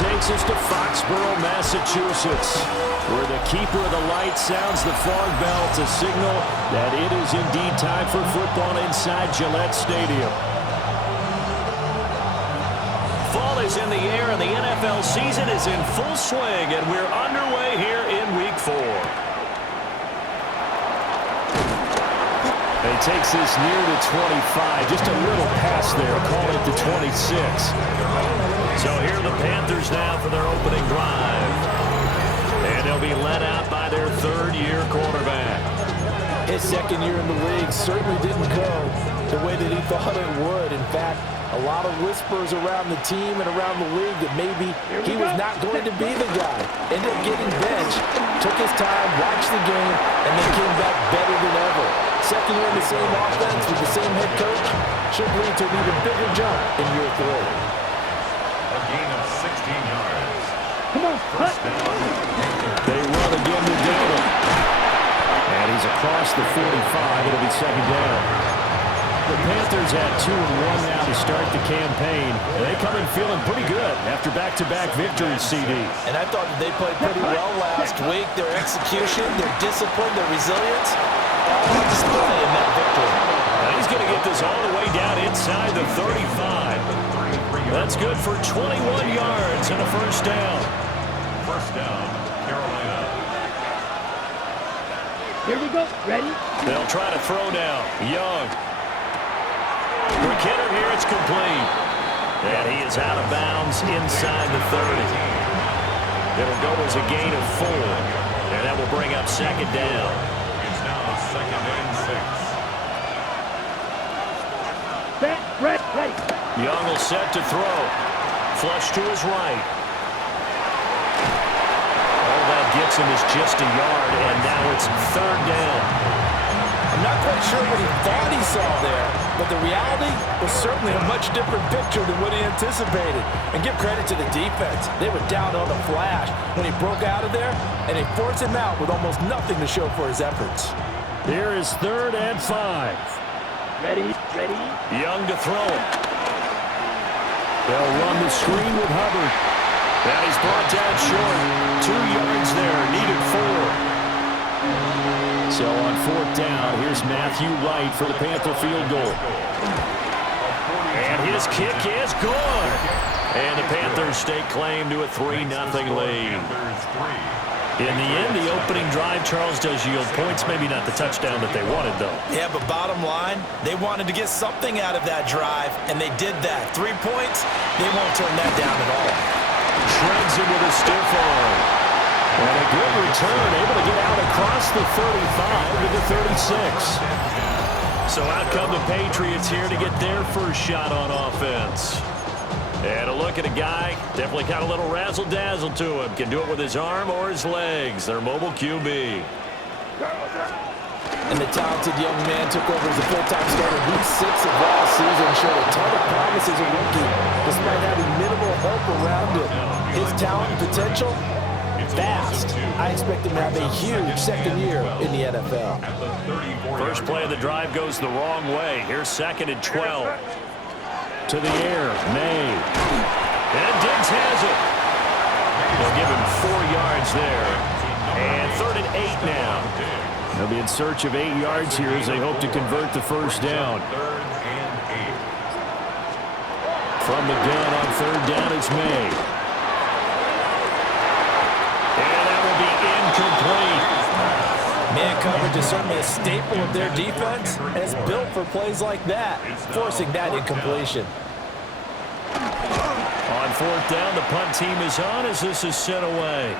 takes us to Foxborough, Massachusetts, where the keeper of the light sounds the fog bell to signal that it is indeed time for football inside Gillette Stadium. Fall is in the air, and the NFL season is in full swing, and we're underway here in Week 4. He takes this near the 25. Just a little pass there. Call it the 26. So here are the Panthers now for their opening drive. And they'll be led out by their third-year quarterback. His second year in the league certainly didn't go the way that he thought it would. In fact, a lot of whispers around the team and around the league that maybe he was not going to be the guy. Ended up getting benched, took his time, watched the game, and then came back better than ever. Second year in the same offense with the same head coach should lead to an even bigger jump in year 3. A gain of 16 yards. Come on, First down. They run again to Dillon. And he's across the 45. It'll be second down. The Panthers had 2-1 now to start the campaign. And they come in feeling pretty good after back-to-back victories, CD. And I thought that they played pretty well last week. Their execution, their discipline, their resilience, all on display in that victory. And he's going to get this all the way down inside the 35. That's good for 21 yards and a first down. First down, Carolina. here we go. Ready? They'll try to throw now. Young. McKinnon here, it's complete. And he is out of bounds inside the 30. It'll go as a gain of 4. And that will bring up second down. It's now second and 6. Set, ready. Young will set to throw. Flush to his right. All that gets him is just a yard, and now it's third down. I'm not quite sure what he thought he saw there, but the reality was certainly a much different picture than what he anticipated. And give credit to the defense. They were down on the flash when he broke out of there, and they forced him out with almost nothing to show for his efforts. Here is third and 5. Ready. Young to throw it. They'll run the screen with Hubbard. And he's brought down short. 2 yards there, needed 4. So on fourth down, here's Matthew Wright for the Panther field goal. And his kick is good. And the Panthers stake claim to a 3-0 lead. In the end, the opening drive, Charles, does yield points. Maybe not the touchdown that they wanted, though. Yeah, but bottom line, they wanted to get something out of that drive, and they did that. 3 points, they won't turn that down at all. Shreds him with a stiff arm. And a good return, able to get out across the 35 to the 36. So out come the Patriots here to get their first shot on offense. And a look at a guy, definitely got a little razzle-dazzle to him. Can do it with his arm or his legs. Their mobile QB. And the talented young man took over as a full-time starter week 6 of last season and showed a ton of promise as a rookie, despite having minimal help around him. His talent and potential, vast. I expect him to have a huge second year in the NFL. First play of the drive goes the wrong way. Here's second and 12. To the air, May. And Diggs has it. They'll give him 4 yards there. And third and 8 now. They'll be in search of 8 yards here as they hope to convert the first down. From the gun on third down, it's May. And that will be incomplete. Man coverage is certainly a staple of their defense, and it's built for plays like that, forcing that incompletion. On fourth down, the punt team is on as this is sent away.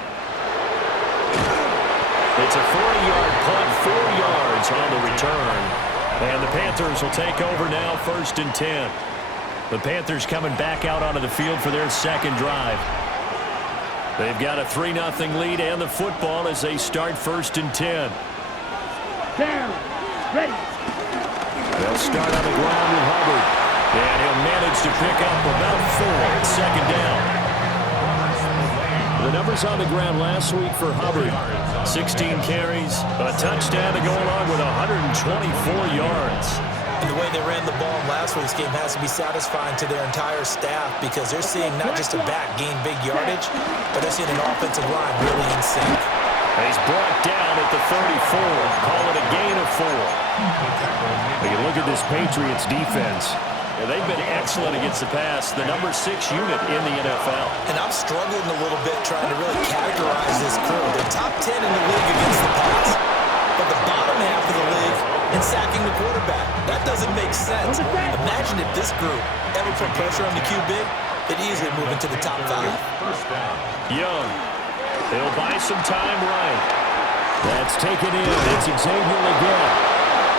It's a 40-yard punt, 4 yards on the return. And the Panthers will take over now, first and 10. The Panthers coming back out onto the field for their second drive. They've got a 3-0 lead and the football as they start first and 10. Down. Ready. They'll start on the ground with Hubbard. And he'll manage to pick up about 4 at second down. The numbers on the ground last week for Hubbard. 16 carries, a touchdown to go along with 124 yards. And the way they ran the ball in last week's game has to be satisfying to their entire staff because they're seeing not just a back gain big yardage, but they're seeing an offensive line really in sync. He's brought down at the 34. Call it a gain of 4. You look at this Patriots defense. They've been excellent against the pass. The number 6 unit in the NFL. And I'm struggling a little bit trying to really categorize this crew. They're top 10 in the league against the pass, but the bottom half of the league in sacking the quarterback. That doesn't make sense. Imagine if this group ever put pressure on the QB, they'd easily move into the top 5. Young. He'll buy some time right. That's taken in. It's Xavier again.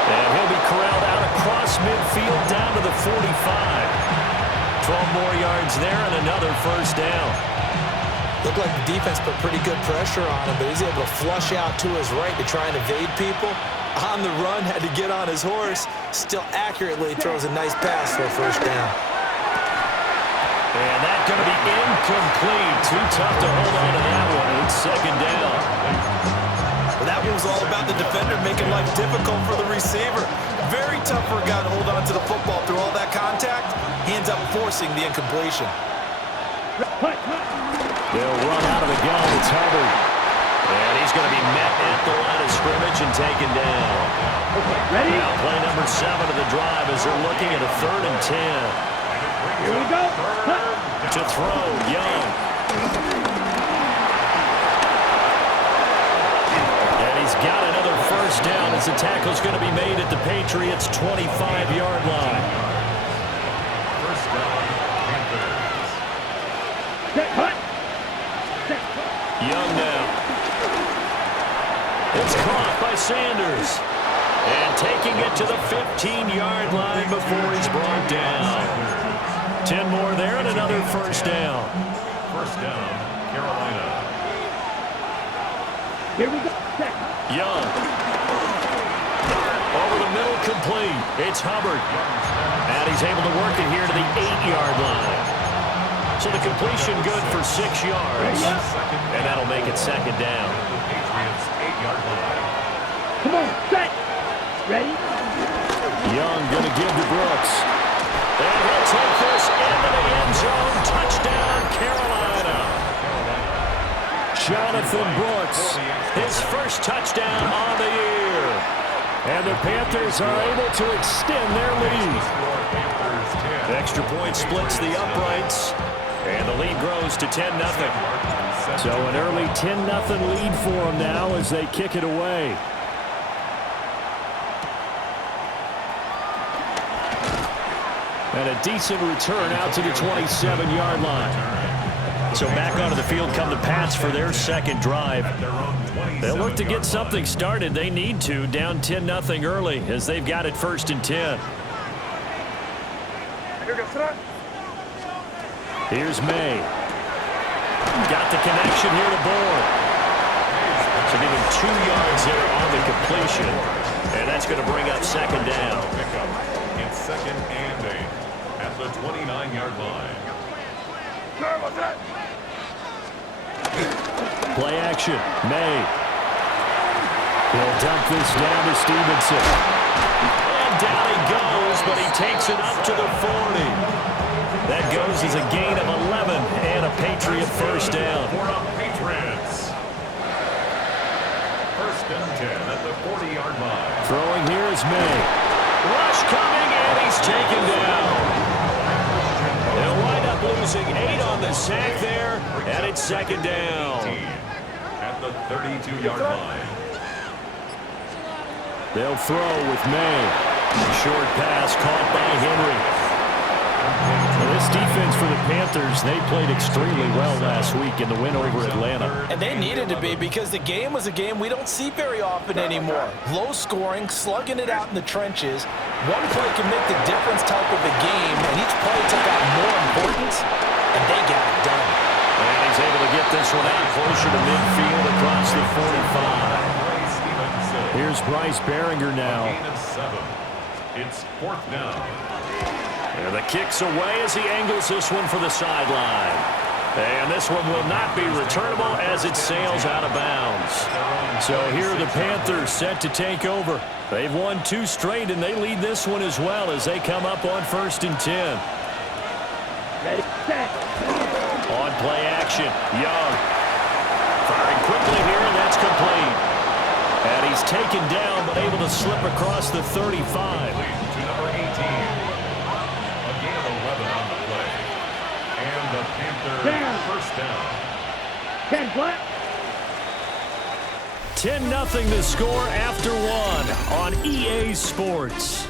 And he'll be corralled out across midfield down to the 45. 12 more yards there and another first down. Looked like the defense put pretty good pressure on him, but he's able to flush out to his right to try and evade people. On the run, had to get on his horse. Still accurately throws a nice pass for a first down. And that's going to be incomplete. Too tough to hold on to that one. It's second down. Well, that one was all about the defender making life difficult for the receiver. Very tough for a guy to hold on to the football through all that contact. He ends up forcing the incompletion. They'll run out of the gun. It's Hubbard. And he's going to be met at the line of scrimmage and taken down. Okay, ready? Now play number 7 of the drive as they're looking at a 3rd and 10. Here we go. To throw, Young. And he's got another first down as the tackle's going to be made at the Patriots' 25-yard line. First down, Panthers. Young now. It's caught by Sanders. And taking it to the 15-yard line before he's brought down. 10 more there and another first down. First down, Carolina. Here we go. Young. Over the middle, complete. It's Hubbard. And he's able to work it here to the 8-yard line. So the completion good for 6 yards. And that'll make it second down. Patriots 8-yard line. Come on, set. Ready? Young going to give to Brooks. And he'll take this into the end zone. Touchdown, Carolina. Jonathan Brooks, his first touchdown on the year. And the Panthers are able to extend their lead. Extra point splits the uprights. And the lead grows to 10-0. So an early 10-0 lead for them now as they kick it away. And a decent return out to the 27-yard line. So back onto the field come the Pats for their second drive. They'll look to get something started. They need to, down 10-0 early as they've got it 1st and 10. Here's May. Got the connection here to Bourne. So give him 2 yards there on the completion. And that's going to bring up second down. It's 2nd and 8 at the 29-yard line. Play action. May. He'll dump this down to Stevenson. And down he goes, but he takes it up to the 40. That goes as a gain of 11 and a Patriot first down. For a Patriots. 1st and 10 at the 40-yard line. Throwing here is May. Rush coming, and he's taken down. They'll wind up losing 8 on the sack there, and it's second down. At the 32-yard line. They'll throw with May. Short pass caught by Henry. Well, this defense for the Panthers, they played extremely well last week in the win over Atlanta. And they needed to be because the game was a game we don't see very often anymore. Low scoring, slugging it out in the trenches. One play can make the difference type of a game, and each play took on more importance, and they got it done. And he's able to get this one out closer to midfield across the 45. Here's Bryce Behringer now. Gain of 7. It's 4th down. And the kick's away as he angles this one for the sideline. And this one will not be returnable as it sails out of bounds. So here are the Panthers set to take over. They've won 2 straight, and they lead this one as well as they come up on 1st and 10. Ready, set. On play action, Young. Firing quickly here, and that's complete. And he's taken down, but able to slip across the 35. To number 18. A gain of 11 on the play. And the Panthers first down. 10 flat. 10-0 the score after 1 on EA Sports.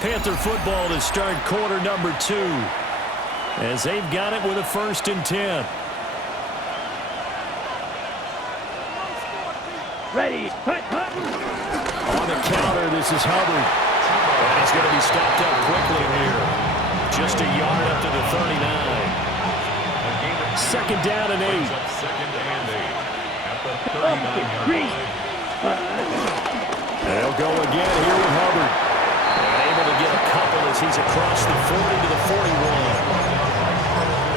Panther football to start quarter number 2 as they've got it with a 1st and 10. Ready, hut, hut. On the counter, this is Hubbard. And he's going to be stopped up quickly here. Just a yard up to the 39. 2nd down and 8. Second and 8 at the 39-yard line. They'll go again here with Hubbard. And able to get a couple as he's across the 40 to the 41.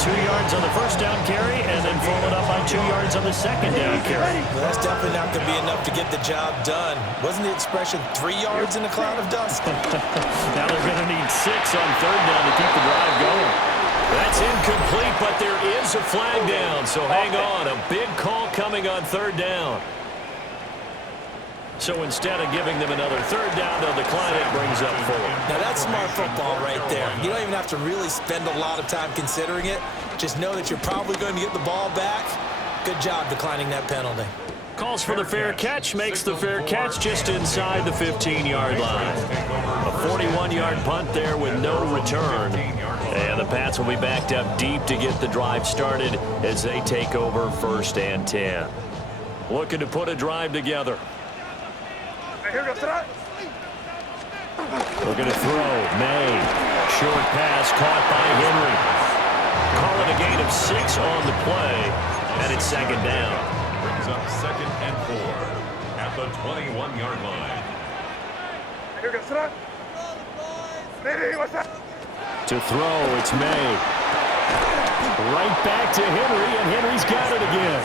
2 yards on the 1st down carry, and then followed up by 2 yards on the 2nd down carry. Well, that's definitely not going to be enough to get the job done. Wasn't the expression 3 yards in a cloud of dust? Now they're going to need 6 on 3rd down to keep the drive going. That's incomplete, but there is a flag down, so hang on. A big call coming on 3rd down. So instead of giving them another 3rd down, they'll decline it, brings up 4. Now, that's smart football right there. You don't even have to really spend a lot of time considering it. Just know that you're probably going to get the ball back. Good job declining that penalty. Calls for the fair catch, makes the fair catch just inside the 15-yard line. A 41-yard punt there with no return. And the Pats will be backed up deep to get the drive started as they take over 1st and 10. Looking to put a drive together. Looking to throw. May. Short pass caught by Henry. Call it a gain of 6 on the play. And it's 2nd down. Brings up 2nd and 4 at the 21-yard line. To throw, it's May. Right back to Henry, and Henry's got it again.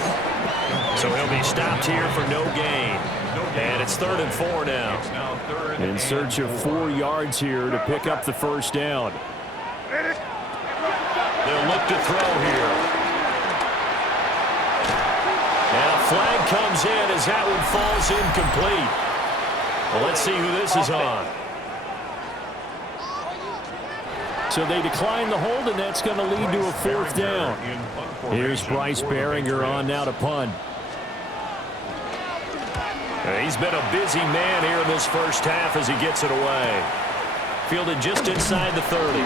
So he'll be stopped here for no gain. And it's 3rd and 4 now. In search of 4 yards here to pick up the 1st down. They'll look to throw here. And a flag comes in as that one falls incomplete. Well, let's see who this is on. So they decline the hold, and that's going to lead to a 4th down. Here's Bryce Behringer on now to punt. He's been a busy man here in this 1st half as he gets it away. Fielded just inside the 30.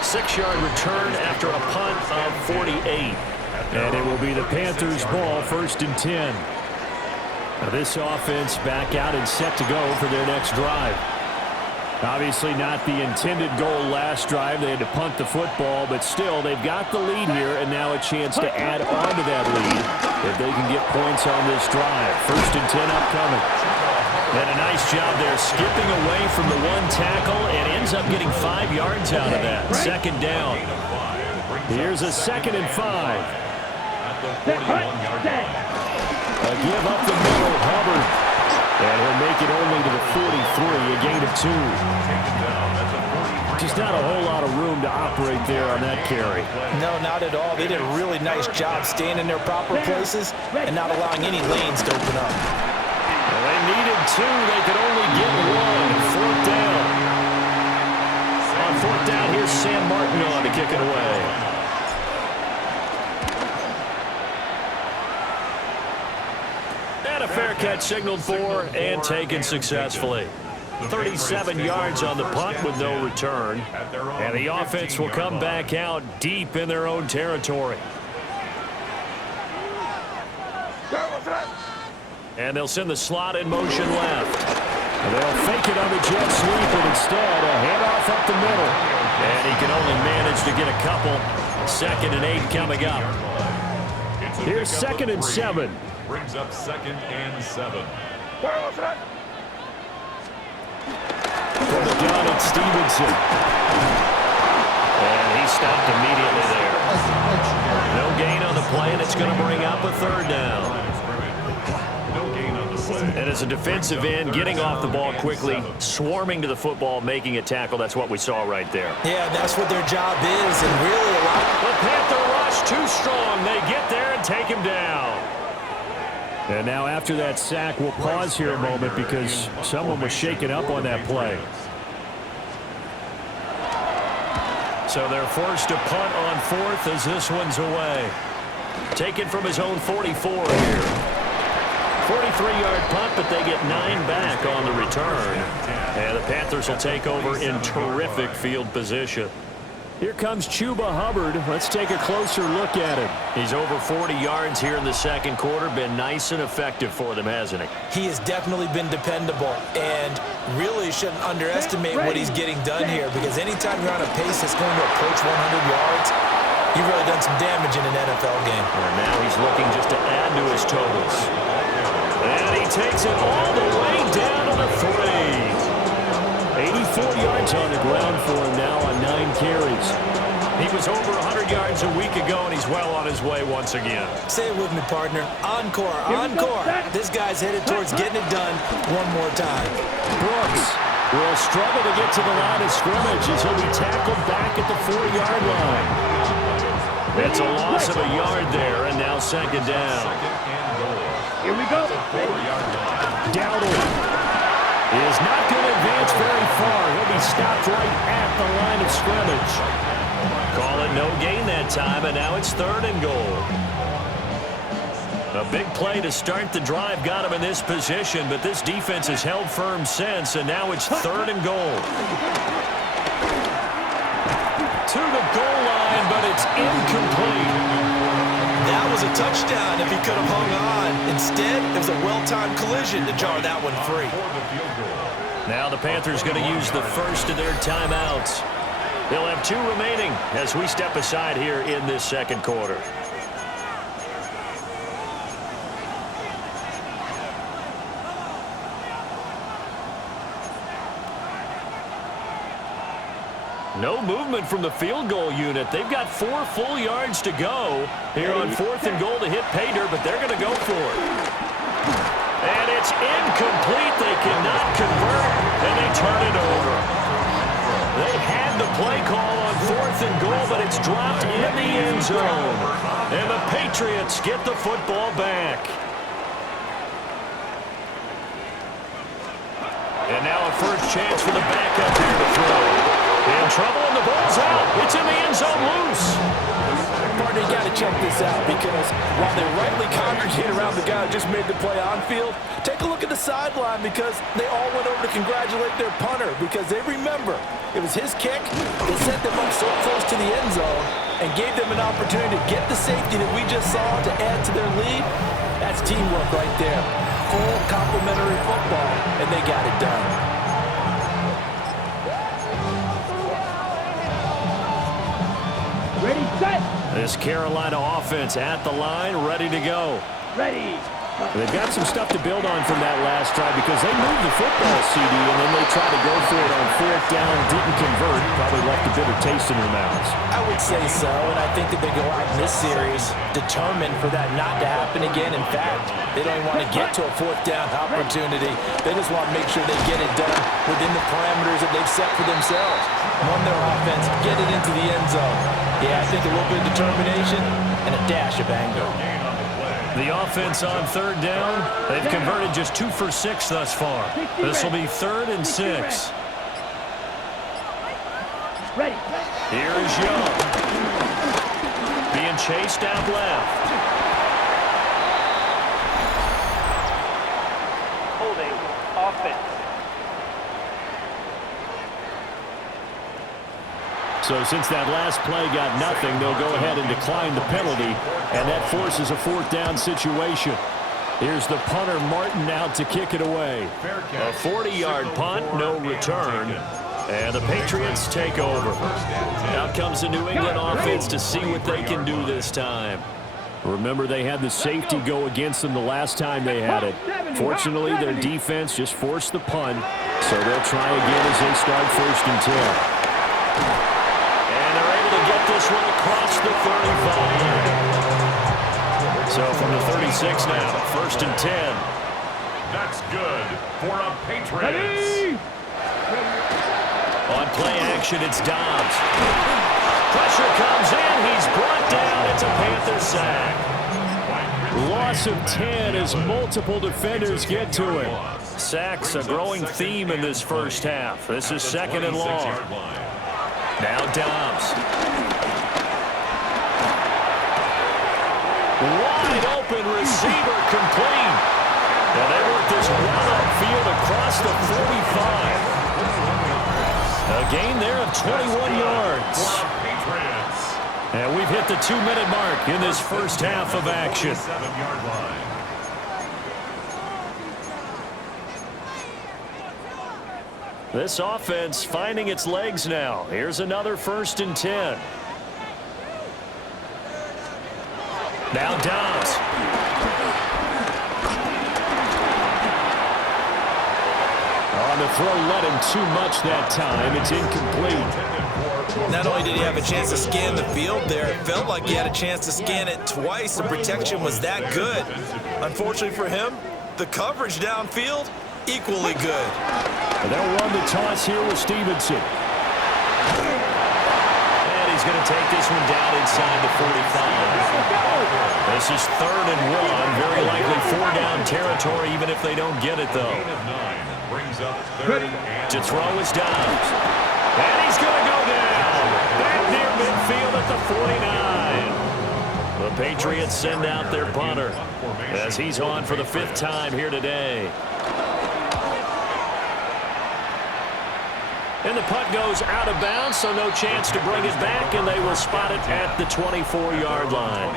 6-yard return after a punt of 48. And it will be the Panthers' ball, 1st and 10. Now this offense back out and set to go for their next drive. Obviously not the intended goal last drive. They had to punt the football, but still they've got the lead here, and now a chance to add on to that lead if they can get points on this drive. 1st and 10 upcoming. And a nice job there skipping away from the 1 tackle and ends up getting 5 yards out of that. 2nd down. Here's a 2nd and 5. A give up the middle, Hubbard. And he'll make it only to the 43, a gain of 2. Just not a whole lot of room to operate there on that carry. No, not at all. They did a really nice job staying in their proper places and not allowing any lanes to open up. Well, they needed 2. They could only get 1. 4th down. On 4th down, here's Sam Martin on to kick it away. A fair catch signaled for and taken successfully. 37 yards on the punt with no return. And the offense will come back out deep in their own territory. And they'll send the slot in motion left. They'll fake it on the jet sweep, and instead a handoff up the middle. And he can only manage to get a couple. 2nd and 8 coming up. Here's 2nd and 7. Brings up 2nd and 7. From the gun, it's Stevenson. stopped immediately there. No gain on the play, and it's going to bring up a third down. And as a defensive end, getting off the ball quickly, swarming to the football, making a tackle, that's what we saw right there. Yeah, that's what their job is, and really a lot. The Panther rush too strong. They get there and take him down. And now after that sack, we'll pause here a moment because someone was shaken up on that play. So they're forced to punt on fourth as this one's away. Taken from his own 44 here. 43-yard punt, but they get 9 back on the return. And the Panthers will take over in terrific field position. Here comes Chuba Hubbard. Let's take a closer look at him. He's over 40 yards here in the second quarter. Been nice and effective for them, hasn't he? He has definitely been dependable, and really shouldn't underestimate what he's getting done here, because anytime you're on a pace that's going to approach 100 yards, you've really done some damage in an NFL game. And now he's looking just to add to his totals. And he takes it all the way down to the 3. 84 yards on the ground for him now on 9 carries. He was over 100 yards a week ago, and he's well on his way once again. Say it with me, partner. Encore, encore. This guy's headed towards getting it done one more time. Brooks will struggle to get to the line of scrimmage as he'll be tackled back at the 4-yard line. It's a loss of a yard there, and now second down. Here we go. Dowdle is not going to advance very far. He'll be stopped right at the line of scrimmage. Call it no gain that time, and now it's third and goal. A big play to start the drive got him in this position, but this defense has held firm since, and now it's third and goal. To the goal line, but it's incomplete. That was a touchdown if he could have hung on. Instead, it was a well-timed collision to jar that one free. Now the Panthers going to use the first of their timeouts. They'll have 2 remaining as we step aside here in this second quarter. No movement from the field goal unit. They've got 4 full yards to go here on fourth and goal to hit pay dirt, but they're going to go for it. And it's incomplete. They cannot convert, and they turn it over. They had the play call on fourth and goal, but it's dropped in the end zone. And the Patriots get the football back. And now a first chance for the backup here to throw. In trouble, and the ball's out. It's in the end zone loose. Partner, you got to check this out, because while they rightly congregate around the guy who just made the play on field, take a look at the sideline, because they all went over to congratulate their punter, because they remember it was his kick that set them up so close to the end zone and gave them an opportunity to get the safety that we just saw to add to their lead. That's teamwork right there. Full complimentary football, and they got it done. Ready, set. This Carolina offense at the line, ready to go. Ready. They've got some stuff to build on from that last drive because they moved the football, CD, and then they tried to go for it on fourth down, didn't convert, probably left a bitter taste in their mouths. I would say so, and I think that they go out in this series determined for that not to happen again. In fact, they don't even want to get to a fourth down opportunity. They just want to make sure they get it done within the parameters that they've set for themselves. Run their offense, get it into the end zone. Yeah, I think a little bit of determination and a dash of anger. The offense on third down, they've converted just 2 for 6 thus far. This will be 3rd and 6. Ready. Here is Young. Being chased out left. Holding. Offense. So since that last play got nothing, they'll go ahead and decline the penalty, and that forces a fourth down situation. Here's the punter, Martin, out to kick it away. A 40-yard punt, no return, and the Patriots take over. Out comes the New England offense to see what they can do this time. Remember, they had the safety go against them the last time they had it. Fortunately, their defense just forced the punt, so they'll try again as they start 1st and 10. 35. So from the 36 now, 1st and 10. That's good for a Patriots. On play action, it's Dobbs. Pressure comes in. He's brought down. It's a Panther sack. Loss of 10 as multiple defenders get to it. Sacks a growing theme in this first half. This is 2nd and long. Now Dobbs. Wide open receiver complete. And they work this well upfield across the 45. A gain there of 21 yards. And we've hit the 2-minute mark in this first half of action. This offense finding its legs now. Here's another 1st and 10. Now Dobbs. On the throw, led him too much that time. It's incomplete. Not only did he have a chance to scan the field there, it felt like he had a chance to scan it twice. The protection was that good. Unfortunately for him, the coverage downfield, equally good. They'll run the toss here with Stevenson. And he's going to take this one down inside the 45. This is 3rd and 1. Very likely 4-down territory, even if they don't get it, though. To throw is Dobbs. And he's going to go down. Back near midfield at the 49. The Patriots send out their punter as he's on for the 5th time here today. And the punt goes out of bounds, so no chance to bring it back, and they will spot it at the 24-yard line.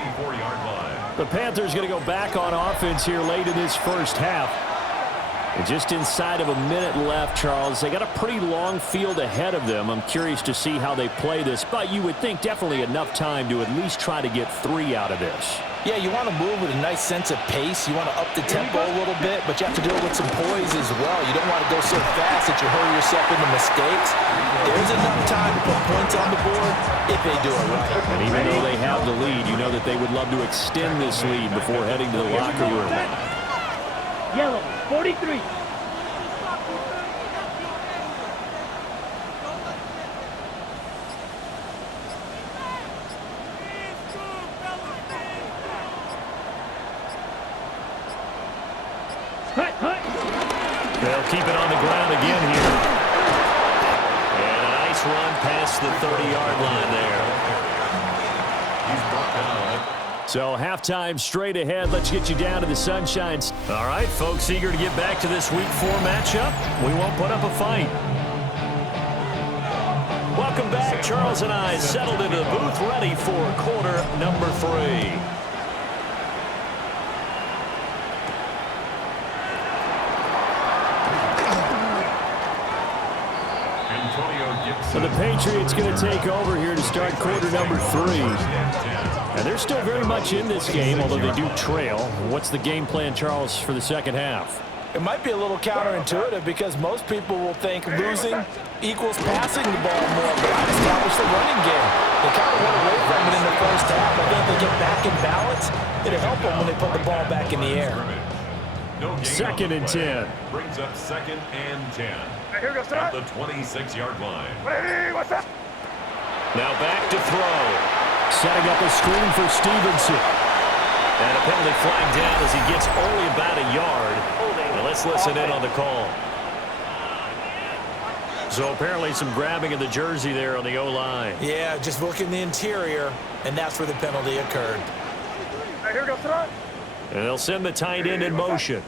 The Panthers going to go back on offense here late in this first half. And just inside of a minute left, Charles. They got a pretty long field ahead of them. I'm curious to see how they play this, but you would think definitely enough time to at least try to get 3 out of this. Yeah, you want to move with a nice sense of pace. You want to up the tempo a little bit, but you have to do it with some poise as well. You don't want to go so fast that you hurry yourself into mistakes. There's enough time to put points on the board if they do it right. And even though they have the lead, you know that they would love to extend this lead before heading to the locker room. Yellow, 43. They'll keep it on the ground again here. And a nice run past the 30-yard line there. So halftime straight ahead. Let's get you down to the sunshine. All right, folks, eager to get back to this Week 4 matchup. We won't put up a fight. Welcome back. Charles and I settled into the booth, ready for quarter number 3. So the Patriots going to take over here to start quarter number 3. And they're still very much in this game, although they do trail. What's the game plan, Charles, for the second half? It might be a little counterintuitive because most people will think losing equals passing the ball more, but I established the running game. They kind of went away from it in the first half. I think they get back in balance. It'll help them when they put the ball back in the air. 2nd and 10. Brings up 2nd and 10. At the 26-yard line. Now back to throw. Setting up a screen for Stevenson. And a penalty flag down as he gets only about a yard. Now let's listen in on the call. So apparently some grabbing of the jersey there on the O-line. Yeah, just look in the interior, and that's where the penalty occurred. And they'll send the tight end in motion.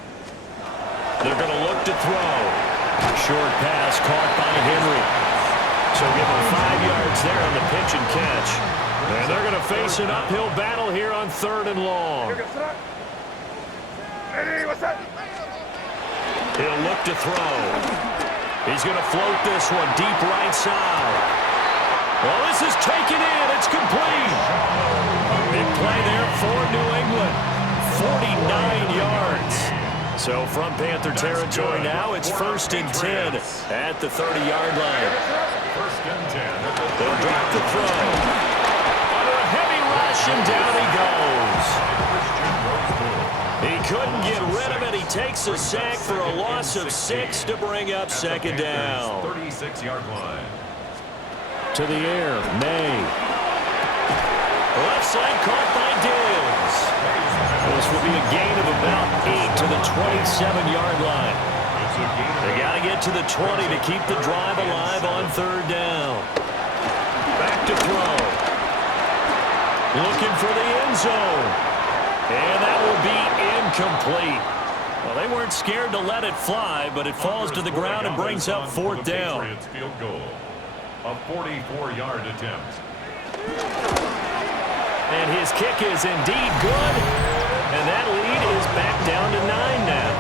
They're going to look to throw. Short pass caught by Henry. So give him 5 yards there on the pitch and catch. And they're going to face an uphill battle here on 3rd and long. He'll look to throw. He's going to float this one deep right side. Well, this is taken in. It's complete. Big play there for New England. 49 yards. So from Panther territory now, it's 1st and 10 at the 30-yard line. 1st and 10. They'll drop the throw. Under a heavy and down he goes. He couldn't get rid of it. He takes a sack for a loss of 6 to bring up second down. 36-yard line. To the air, May. Left side caught by Diggs. This will be a gain of about 8 to the 27-yard line. They got to get to the 20 to keep the drive alive on third down. Back to throw. Looking for the end zone. And that will be incomplete. Well, they weren't scared to let it fly, but it falls to the ground and brings up fourth down. Patriots field goal. A 44-yard attempt. And his kick is indeed good. And that lead is back down to 9 now.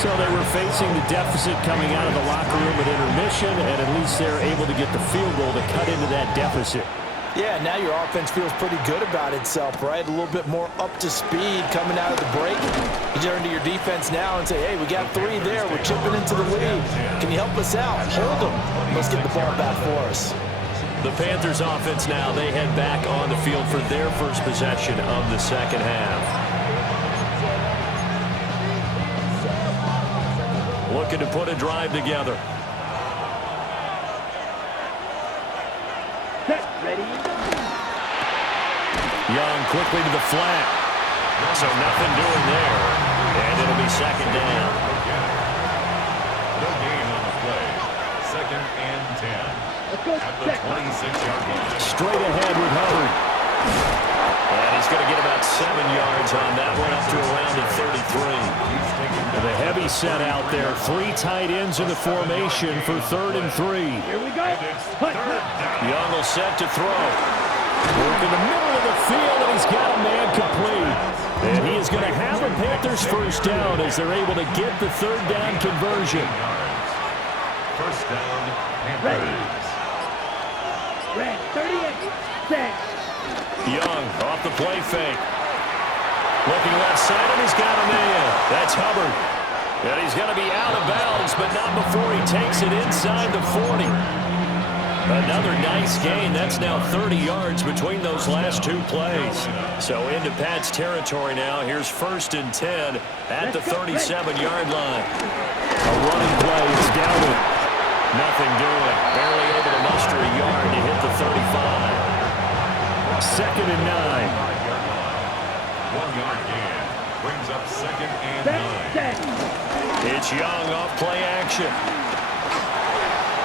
So they were facing the deficit coming out of the locker room at intermission, and at least they're able to get the field goal to cut into that deficit. Yeah, now your offense feels pretty good about itself, right? A little bit more up to speed coming out of the break. You turn to your defense now and say, hey, we got 3 there. We're chipping into the lead. Can you help us out? Hold them. Let's get the ball back for us. The Panthers offense now, they head back on the field for their first possession of the second half. Looking to put a drive together. Set, ready. Young quickly to the flat. So nothing doing there. And it'll be second down. No gain on the play. 2nd and 10. Let's go. At the 26-yard line. Straight ahead with Hubbard. And he's going to get about 7 yards on that one up to around the 33. The heavy set out there. 3 tight ends in the formation for 3rd and 3. Here we go. Young will set to throw. Work in the middle of the field, and he's got a man complete. And he is going to have the Panthers first down as they're able to get the 3rd down conversion. First down, Panthers. Red, 38. Set. Young off the play fake. Looking left side, and he's got a man. That's Hubbard. And he's going to be out of bounds, but not before he takes it inside the 40. Another nice gain. That's now 30 yards between those last 2 plays. So into Pat's territory now. Here's 1st and 10 at the 37-yard line. A running play is down. Nothing doing. Barely able to muster a yard to hit the 35. 2nd and 9. 1-yard gain. Brings up 2nd and 9. It's Young off play action.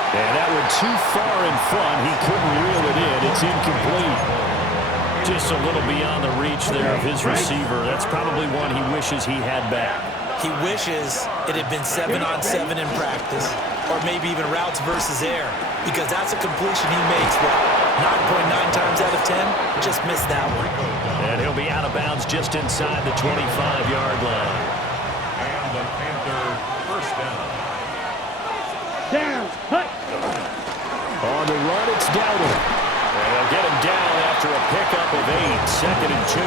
And that one too far in front. He couldn't reel it in. It's incomplete. Just a little beyond the reach there of his receiver. That's probably one he wishes he had back. He wishes it had been 7-on-7 in practice, or maybe even routes versus air, because that's a completion he makes, what, 9.9 times out of 10? Just missed that one. And he'll be out of bounds just inside the 25-yard line. And the Panther first down. Down. Hut. On the run, it's Dowdle. And they'll get him down after a pickup of 8, 2nd and 2.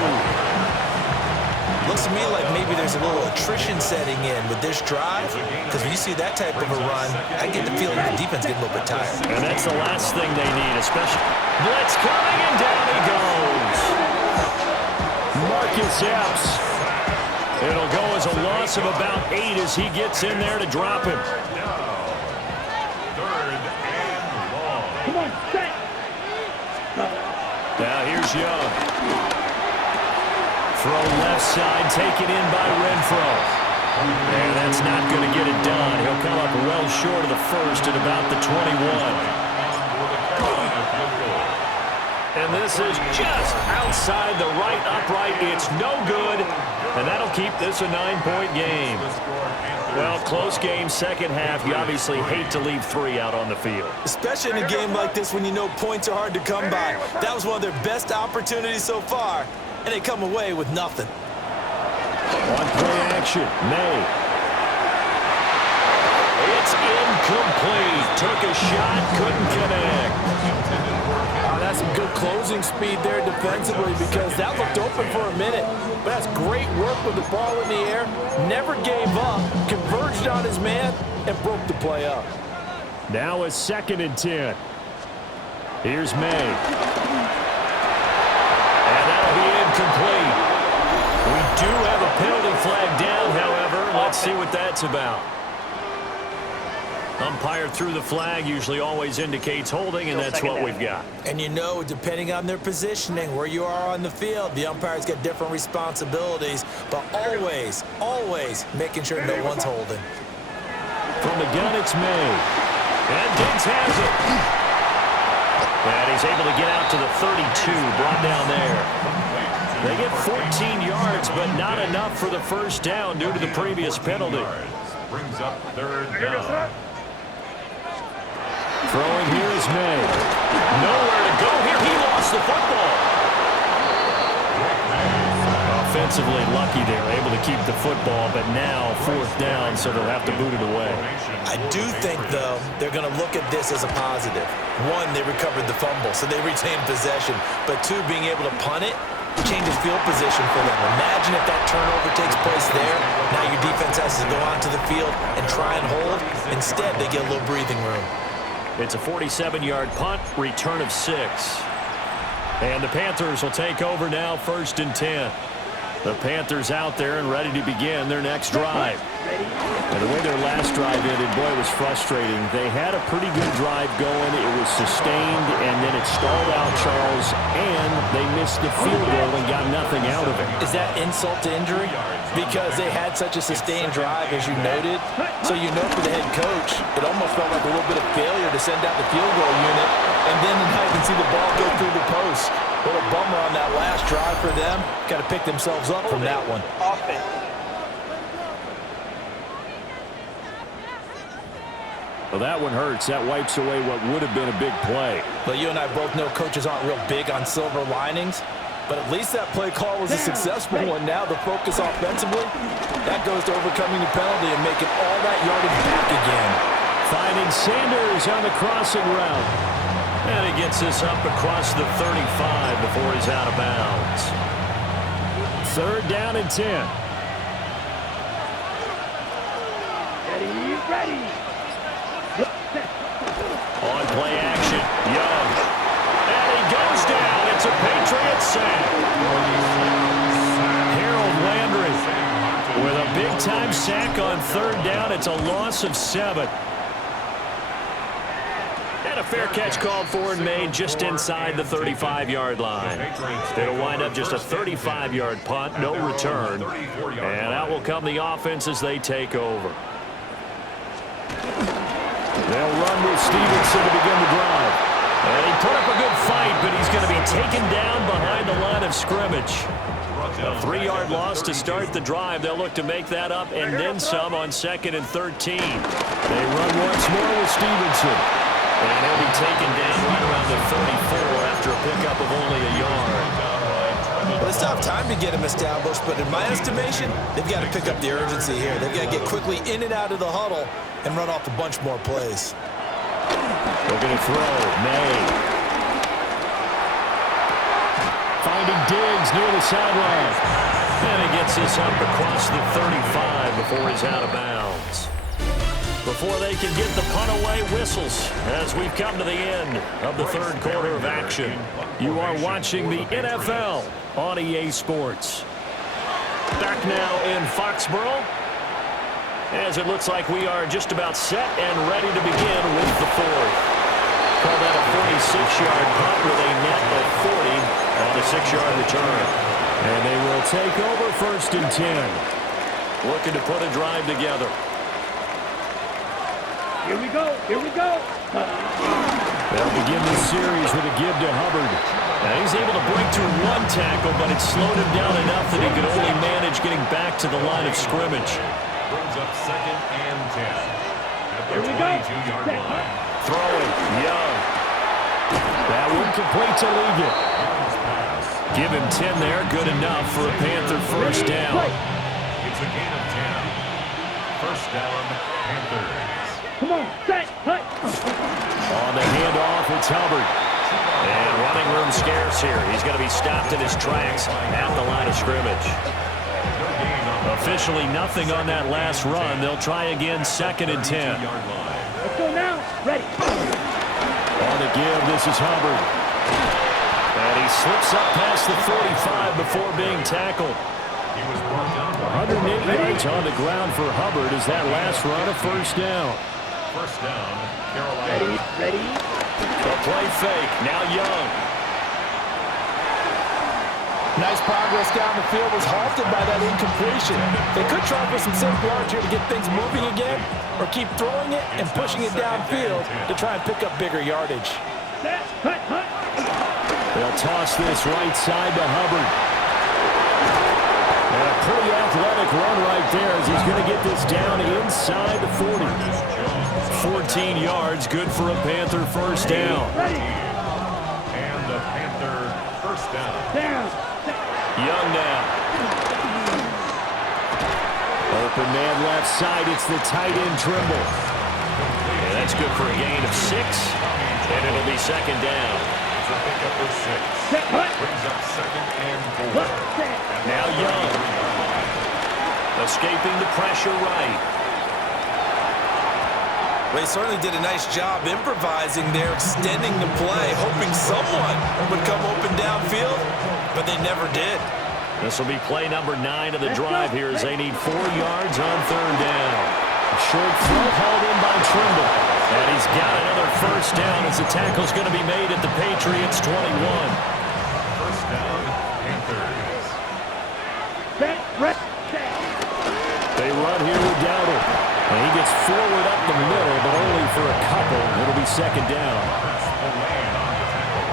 Looks to me like maybe there's a little attrition setting in with this drive, because when you see that type of a run, I get the feeling the defense getting a little bit tired. And that's the last thing they need, especially blitz coming, and down he goes. Marcus Epps. It'll go as a loss of about 8 as he gets in there to drop him. 3rd and long. Come on, set. Now here's Young. Throw left side, taken in by Renfro. And that's not going to get it done. He'll come up well short of the first at about the 21. And this is just outside the right upright. It's no good. And that'll keep this a 9-point game. Well, close game, second half. You obviously hate to leave 3 out on the field. Especially in a game like this when you know points are hard to come by. That was one of their best opportunities so far, and they come away with nothing. On play action, May. It's incomplete. Took a shot, couldn't connect. That's some good closing speed there defensively, because that looked open for a minute. But that's great work with the ball in the air. Never gave up, converged on his man, and broke the play up. Now a 2nd and 10. Here's May. And that's about. Umpire threw the flag, usually always indicates holding, and that's what we've got. And you know, depending on their positioning, where you are on the field, the umpire's got different responsibilities, but always, always making sure no one's holding. From the gun, it's made. And Diggs has it. And he's able to get out to the 32, brought down there. They get 14 yards, but not enough for the first down due to the previous penalty. Brings up third down. Throwing here is May. Nowhere to go here. He lost the football. Offensively lucky they were able to keep the football, but now fourth down, so they'll have to boot it away. I do think, though, they're going to look at this as a positive. One, they recovered the fumble, so they retained possession. But two, being able to punt it changes field position for them. Imagine if that turnover takes place there. Now your defense has to go onto the field and try and hold. Instead, they get a little breathing room. It's a 47-yard punt, return of 6. And the Panthers will take over now, 1st and 10. The Panthers out there and ready to begin their next drive. And the way their last drive ended, boy, it was frustrating. They had a pretty good drive going. It was sustained, and then it stalled out, Charles, and they missed the field goal and got nothing out of it. Is that insult to injury? Because they had such a sustained drive, as you noted. So you know for the head coach, it almost felt like a little bit of failure to send out the field goal unit, and then now you can see the ball go through the post. A little bummer on that last drive for them. Got to pick themselves up from that one. Well, that one hurts. That wipes away what would have been a big play. Well, you and I both know coaches aren't real big on silver linings, but at least that play call was a successful one. Now the focus offensively, that goes to overcoming the penalty and making all that yardage back again. Finding Sanders on the crossing route. And he gets this up across the 35 before he's out of bounds. 3rd down and 10. Ready. On play action, Young. And he goes down. It's a Patriots sack. Harold Landry with a big-time sack on 3rd down. It's a loss of 7. And a fair catch called for and made just inside the 35-yard line. It'll wind up just a 35-yard punt, no return. And out will come the offense as they take over. They'll run with Stevenson to begin the drive. And he put up a good fight, but he's going to be taken down behind the line of scrimmage. A 3-yard loss to start the drive. They'll look to make that up and then some on 2nd and 13. They run once more with Stevenson. And he'll be taken down right around the 34 after a pickup of only a yard. Well, it's not time to get him established, but in my estimation, they've got to pick up the urgency here. They've got to get quickly in and out of the huddle and run off a bunch more plays. Looking to throw. May. Finding Diggs near the sideline. And he gets this up across the 35 before he's out of bounds. Before they can get the punt away, whistles as we've come to the end of the 3rd quarter of action. You are watching the NFL on EA Sports. Back now in Foxborough, as it looks like we are just about set and ready to begin with the 4th. Call that a 46-yard punt with a net of 40 on a 6-yard return. And they will take over 1st and 10. Looking to put a drive together. Here we go. They'll begin this series with a give to Hubbard. Now he's able to break through one tackle, but it slowed him down enough that he could only manage getting back to the line of scrimmage. Brings up 2nd and 10. At the Here we go. 22-yard line. Throwing, Young. That one complete to Ligon. Give him 10 there, good enough for a Panther first down. It's a gain of 10. First down, Panthers. Come on, set, hut. On the handoff, it's Hubbard. And running room scarce here. He's going to be stopped in his tracks at the line of scrimmage. Officially nothing on that last run. They'll try again, 2nd and 10. Let's go now. Ready. On the give, this is Hubbard. And he slips up past the 45 before being tackled. He was brought down by 108 yards on the ground for Hubbard as that last run a first down. first down, Carolina. Ready? The play fake. Now Young. Nice progress down the field was halted by that incompletion. They could try for some safe yards here to get things moving again, or keep throwing it and pushing it downfield to try and pick up bigger yardage. Set, hut. They'll toss this right side to Hubbard. And a pretty athletic run right there as he's going to get this down inside the 40. 14 yards, good for a Panther first down. Ready? And the Panther first down. Down. Young now. Open man left side. It's the tight end Trimble. And that's good for a gain of 6. And it'll be second down. So pick up with 6. Set, hut. Brings up second and 4. Set. Now Young. Escaping the pressure right. Well, he certainly did a nice job improvising there, extending the play, hoping someone would come open downfield, but they never did. This will be play number 9 of the drive here as they need 4 yards on third down. A short throw hauled in by Trimble. And he's got another first down as the tackle's going to be made at the Patriots 21. First down, Panthers. Set, set. They run here with Dowdle. And he gets forward up the middle, but only for a couple. It'll be second down. That's the land on the tackle.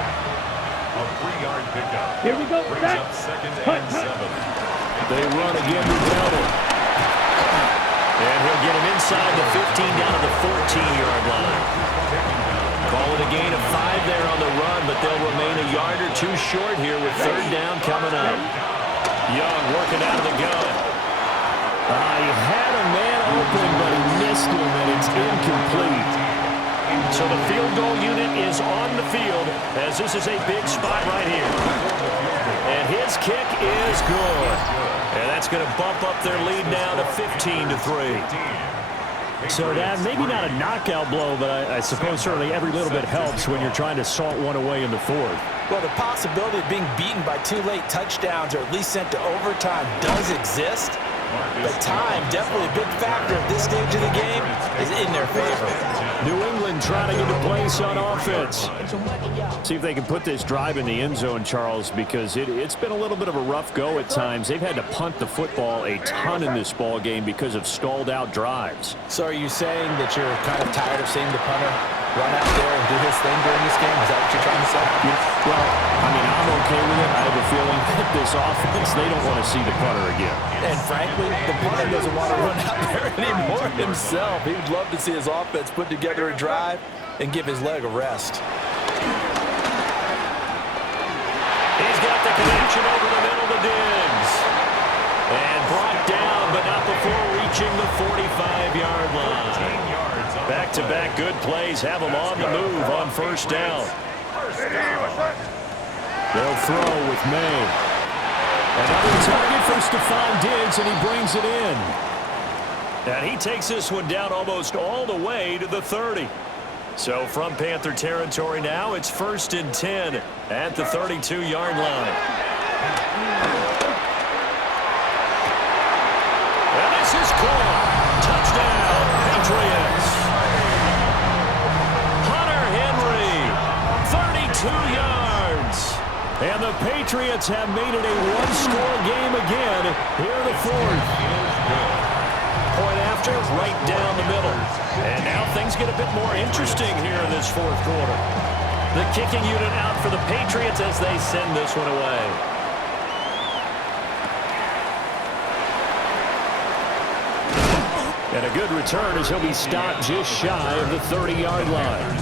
A 3-yard pickup. Here we go. Brings Set. up second Hut, and hut. 7. They run again with Dowdle. And he'll get him inside the 15 down to the 14-yard line. Call it a gain of 5 there on the run, but they'll remain a yard or 2 short here with third down coming up. Young working out of the gun. He had a man open, but he missed him, and it's incomplete. So the field goal unit is on the field as this is a big spot right here. And his kick is good. And that's going to bump up their lead now to 15-3. So that maybe not a knockout blow, but I suppose certainly every little bit helps when you're trying to salt one away in the fourth. Well, the possibility of being beaten by 2 late touchdowns or at least sent to overtime does exist. But time, definitely a big factor at this stage of the game, is in their favor. New England trying to get a place on offense. See if they can put this drive in the end zone, Charles, because it's been a little bit of a rough go at times. They've had to punt the football a ton in this ball game because of stalled out drives. So are you saying that you're kind of tired of seeing the punter run out there and do his thing during this game? Is that what you're trying to say? Well, I mean, I'm okay with it. I have a feeling that this offense, they don't want to see the punter again. And frankly, the punter doesn't want to run out there anymore himself. He would love to see his offense put together a drive and give his leg a rest. He's got the connection over the middle to Diggs. And brought down, but not before reaching the 45-yard line. Back-to-back good plays have them on the move on first down. They'll throw with May. Another target for Stephon Diggs, and he brings it in. And he takes this one down almost all the way to the 30. So from Panther territory now, it's 1st and 10 at the 32-yard line. And this is caught. Touchdown, Patriots. Hunter Henry, 32 yards. And the Patriots have made it a one-score game again here in the fourth. Point after, right down the middle. And now things get a bit more interesting here in this fourth quarter. The kicking unit out for the Patriots as they send this one away. And a good return as he'll be stopped just shy of the 30-yard line.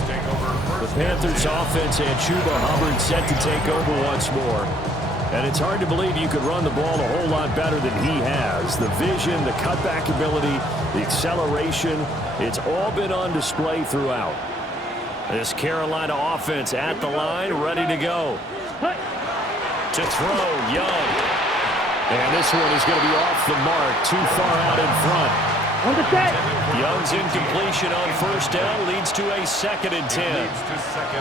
The Panthers offense and Chuba Hubbard set to take over once more. And it's hard to believe you could run the ball a whole lot better than he has. The vision, the cutback ability, the acceleration, it's all been on display throughout. This Carolina offense at the line, ready to go. To throw, Young. And this one is going to be off the mark, too far out in front. On the set. Young's incompletion on first down leads to a 2nd and 10.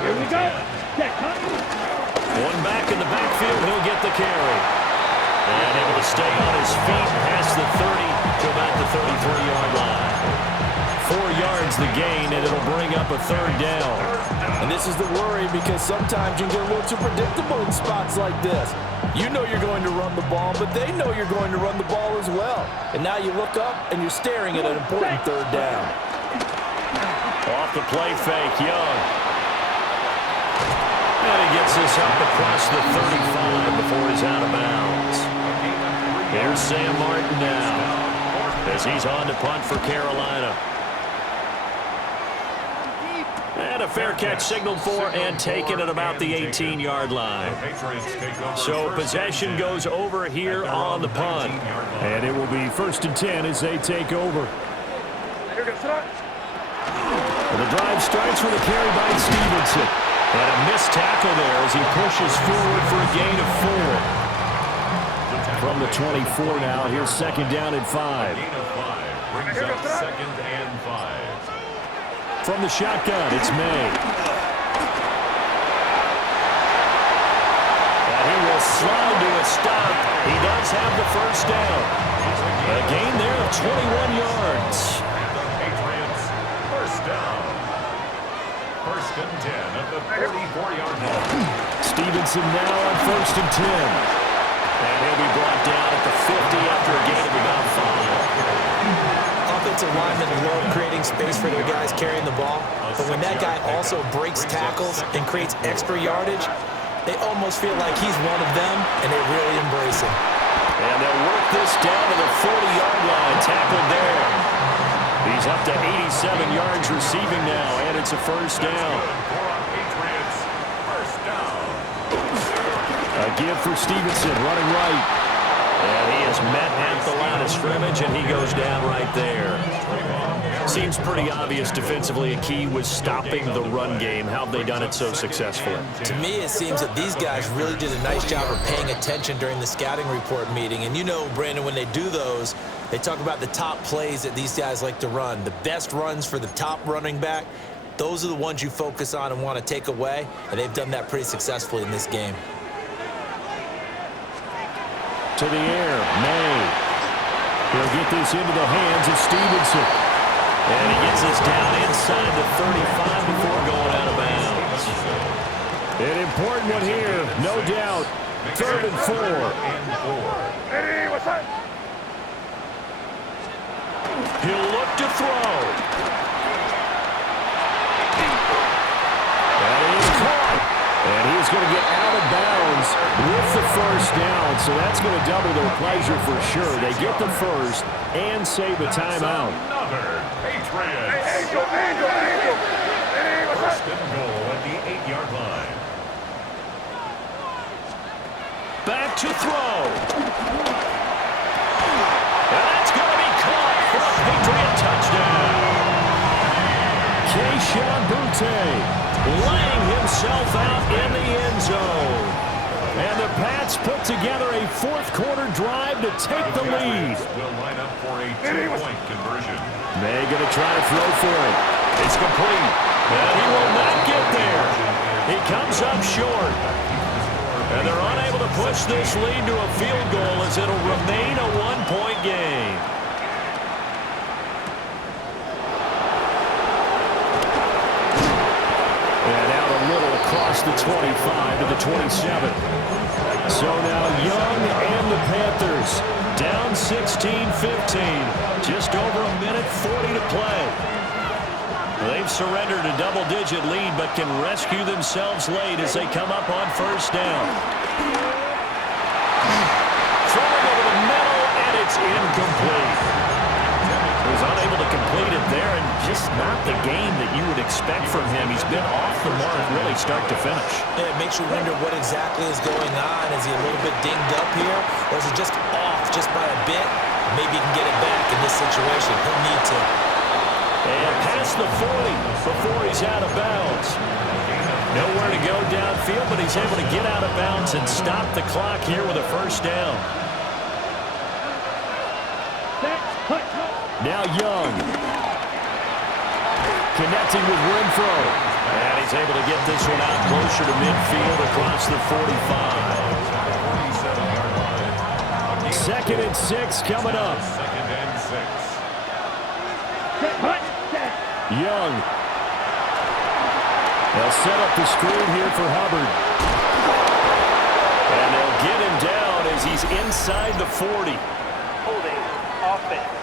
Here we go. Set, hut. One back in the backfield, he'll get the carry. And able to stay on his feet past the 30 to about the 33-yard line. 4 yards the gain, and it'll bring up a third down. And this is the worry, because sometimes you can get a little too predictable in spots like this. You know you're going to run the ball, but they know you're going to run the ball as well. And now you look up, and you're staring at an important third down. Off the play fake, Young. And he gets this up across the 35 before he's out of bounds. Here's Sam Martin now, as he's on to punt for Carolina. And a fair catch signaled for and taken at about the 18-yard line. So possession goes over here on the punt. And it will be 1st and 10 as they take over. The drive starts with a carry by Stevenson. And a missed tackle there as he pushes forward for a gain of 4. From the 24 now, here's 2nd down and 5. Gain of 5 brings up 2nd and 5. From the shotgun, it's May. And he will slide to a stop. He does have the first down. A gain there of 21 yards. And the Patriots, first down. 1st and 10 at the 34-yard line. Stevenson now on 1st and 10. And he'll be brought down at the 50 after a gain of about 5. Offensive linemen love creating space for their guys carrying the ball, but when that guy also breaks tackles and creates extra yardage, they almost feel like he's one of them, and they really embrace him. And they'll work this down to the 40-yard line, tackled there. He's up to 87 yards receiving now, and it's a first down. Patriots, first down. A give for Stevenson, running right. And he is met at the line of scrimmage, and he goes down right there. Seems pretty obvious defensively a key was stopping the run game. How have they done it so successfully? To me, it seems that these guys really did a nice job of paying attention during the scouting report meeting. And you know, Brandon, when they do those, they talk about the top plays that these guys like to run. The best runs for the top running back, those are the ones you focus on and want to take away. And they've done that pretty successfully in this game. To the air, May. He'll get this into the hands of Stevenson. And he gets this down inside the 35 before going out of bounds. An important one here, no doubt. 3rd and 4. Eddie, what's up? He'll look to throw. That is caught. And he's going to get out of bounds with the first down, so that's going to double their pleasure for sure. They get the first and save a timeout. Another Patriots. Angel. Eddie, what's First up? and goal at the 8-yard line. Back to throw. And that's going to be caught for a Patriot touchdown. Keyshawn Butte laying himself out in the end zone. And the Pats put together a 4th-quarter drive to take the lead. Will line up for a 2-point conversion. May going to try to throw for it. It's complete. And he will not get there. He comes up short. And they're unable to push this lead to a field goal as it'll remain a 1-point game. And out a little across the 25 to the 27. So now Young and the Panthers down 16-15. Just over a minute 40 to play. They've surrendered a double-digit lead, but can rescue themselves late as they come up on first down. Throwing over the middle, and it's incomplete. He was unable to complete it there, and just not the game that you would expect from him. He's been off the mark really start to finish. Yeah, it makes you wonder what exactly is going on. Is he a little bit dinged up here, or is he just off just by a bit? Maybe he can get it back in this situation. He'll need to. And past the 40 before he's out of bounds. Nowhere to go downfield, but he's able to get out of bounds and stop the clock here with a first down. Now Young. Connecting with Renfro. And he's able to get this one out closer to midfield across the 45. 2nd and 6 coming up. 2nd and 6. Young. They'll set up the screen here for Hubbard. And they'll get him down as he's inside the 40. Holding offense.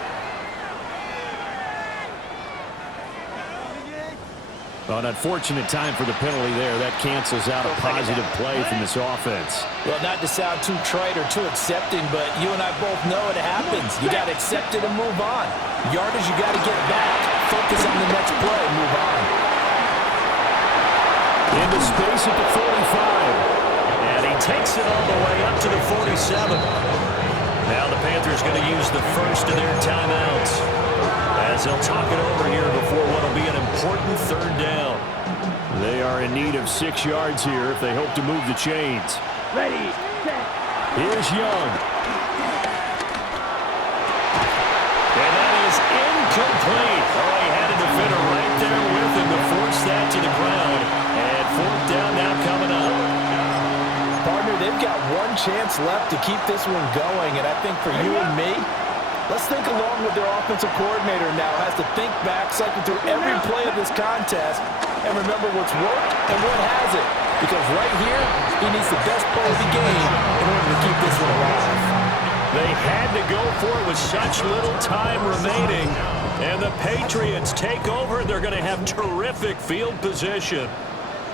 An unfortunate time for the penalty there. That cancels out a positive play from this offense. Well, not to sound too trite or too accepting, but you and I both know it happens. You got to accept it and move on. Yardage, you got to get back. Focus on the next play. Move on. Into space at the 45. And he takes it all the way up to the 47. Now the Panthers going to use the first of their timeouts as they'll talk it over here before what will be an important 3rd down. They are in need of 6 yards here if they hope to move the chains. Ready, set. Here's Young. And that is incomplete. Oh, he had a defender right there with him to force that to the ground. And 4th down now coming up. Partner, they've got one chance left to keep this one going, and I think for you and me, let's think along with their offensive coordinator now. Has to think back, cycle through every play of this contest, and remember what's worked and what hasn't. Because right here, he needs the best play of the game in order to keep this one alive. They had to go for it with such little time remaining. And the Patriots take over. They're going to have terrific field position.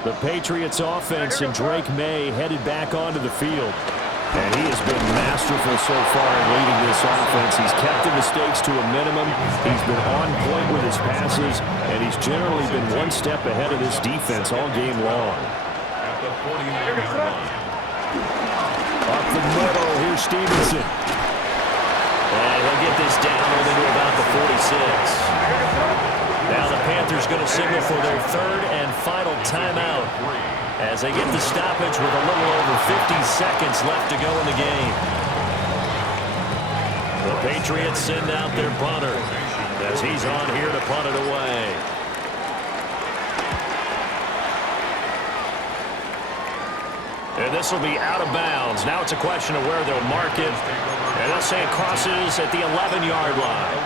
The Patriots offense and Drake May headed back onto the field. And he has been masterful so far in leading this offense. He's kept the mistakes to a minimum. He's been on point with his passes, and he's generally been one step ahead of this defense all game long. At the 49-yard line. Up the middle, here's Stevenson. And he'll get this down only to about the 46. Now the Panthers going to signal for their 3rd and final timeout as they get the stoppage with a little over 50 seconds left to go in the game. The Patriots send out their punter as he's on here to punt it away. And this will be out of bounds. Now it's a question of where they'll mark it. And they'll say it crosses at the 11-yard line.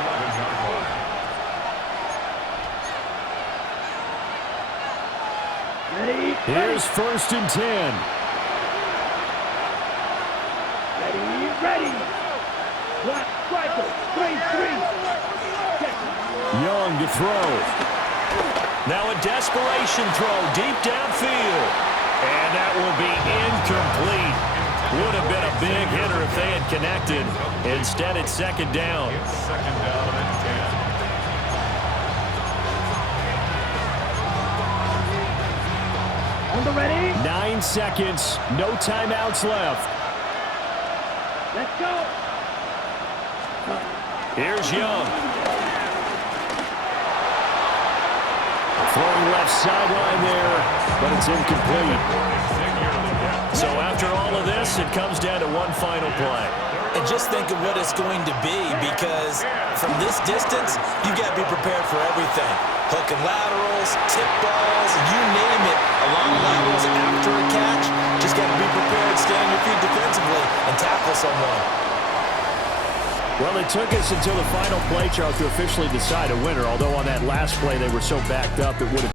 Here's 1st and 10. Ready. Block, striker, 3-3. Young to throw. Now a desperation throw deep downfield. And that will be incomplete. Would have been a big hitter if they had connected. Instead, it's 2nd down. It's 2nd down and 10. On the ready. 9 seconds. No timeouts left. Let's go. Here's Young. Throwing left sideline there, but it's incomplete. So after all of this, it comes down to one final play. And just think of what it's going to be, because from this distance, you got to be prepared for everything. Hook and laterals, tip balls, you name it. A lot of laterals after a catch. Just got to be prepared, stay on your feet defensively, and tackle someone. Well, it took us until the final play, Charles, to officially decide a winner, although on that last play they were so backed up it would have